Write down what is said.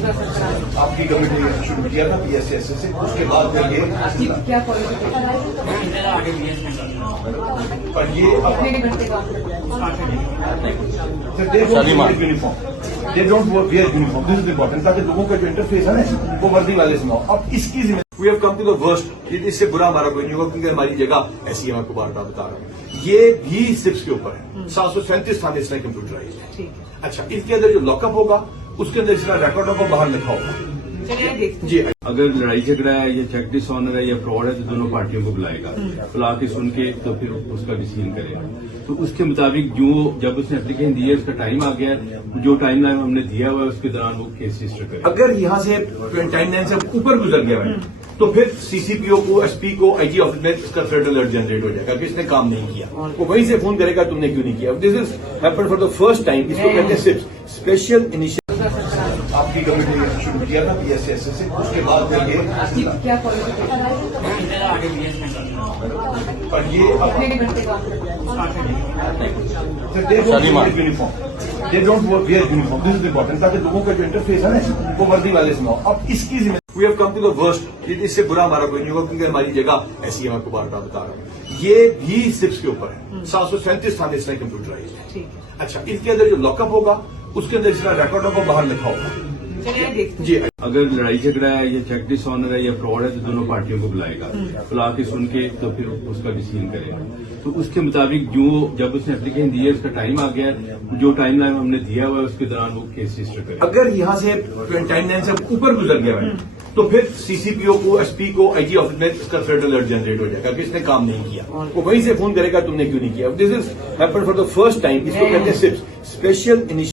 آپ کی کمیٹی نے شروع کیا تھا پی ایس ایس سے، اس کے بعد پھر یہ کیا کوالیفیکیشن اور یہ uniform they don't where uniform, this is important, تاکہ لوگوں کا جو انٹرفیس ہے نا وہ وردی والے سے نہ ہو۔ اب اس کی ذمہ we have come to the worst, اس سے برا ہمارا کوئی نہیں ہوگا، کیونکہ ہماری جگہ ایسی ہے، میں آپ کو بار بار بتا رہا ہوں۔ یہ بھی سپس کے اوپر ہے، 737 تھانے اس نے کمپیوٹرائز ہے۔ اچھا، اس کے اندر جو لاک اپ ہوگا اس کے اندر اس کا ریکارڈ ہوگا، باہر لکھا ہوگا۔ جی، اگر لڑائی جھگڑا ہے یا چیک ڈس آنر ہے یا فراڈ ہے تو دونوں پارٹیوں کو بلائے گا، بلا کے سن کے تو پھر اس کا ڈسیزن کرے گا۔ تو اس کے مطابق جو جب اس نے اپلیکیشن دی ہے اس کا ٹائم آ گیا ہے، جو ٹائم لائن ہم نے دیا ہوا ہے اس کے دوران وہ کیس رجسٹر کرے گا۔ اگر یہاں سے ٹائم لائن سے اوپر گزر گیا ہے تو پھر سی سی پی او کو، ایس پی کو، آئی جی آفس میں اس کا تھریٹ الرٹ جنریٹ ہو جائے گا کہ اس نے کام نہیں کیا، وہ وہیں سے فون کرے گا تم نے کیوں نہیں کیا۔ This is happen for the first time, اس کو کہتے ہیں سپس، اسپیشل انیشیٹو۔ آپ کی کمیٹی نے شروع کیا تھا پی ایس ایس سے، اس کے بعد پھر یہ کیا کوالیفیکیشن اور یہ uniform they don't where uniform, this is important, تاکہ لوگوں کا جو انٹرفیس ہے نا وہ وردی والے سے نہ ہو۔ اب اس کی ذمہ we have come to the worst, اس سے برا ہمارا کوئی نہیں ہوگا، کیونکہ ہماری جگہ ایسی ہے، میں آپ کو بار بار بتا رہا ہوں۔ یہ بھی سپس کے اوپر ہے، 737 تھانے اس نے کمپیوٹرائز ہے۔ اچھا، اس کے اندر جو لاک اپ ہوگا اس کے اندر اس کا ریکارڈ ہوگا، باہر لکھا ہوگا۔ جی، اگر لڑائی جھگڑا ہے یا چیک ڈس آنر ہے یا فراڈ ہے تو دونوں پارٹیوں کو بلائے گا، بلا کے سن کے تو پھر اس کا ڈسیزن کرے گا۔ تو اس کے مطابق جو جب اس نے اپلیکیشن دی ہے اس کا ٹائم آ گیا ہے، جو ٹائم لائن ہم نے دیا ہوا ہے اس کے دوران وہ کیس رجسٹر کرے گا۔ اگر یہاں سے ٹائم لائن سے اوپر گزر گیا ہے تو پھر سی سی پی او کو، ایس پی کو، آئی جی آفس میں اس کا تھریٹ الرٹ جنریٹ ہو جائے گا کہ اس نے کام نہیں کیا، وہ وہیں سے فون کرے گا تم نے کیوں نہیں کیا۔ This is happen for the first time, اس کو کہتے ہیں سپس، اسپیشل انیشیٹو۔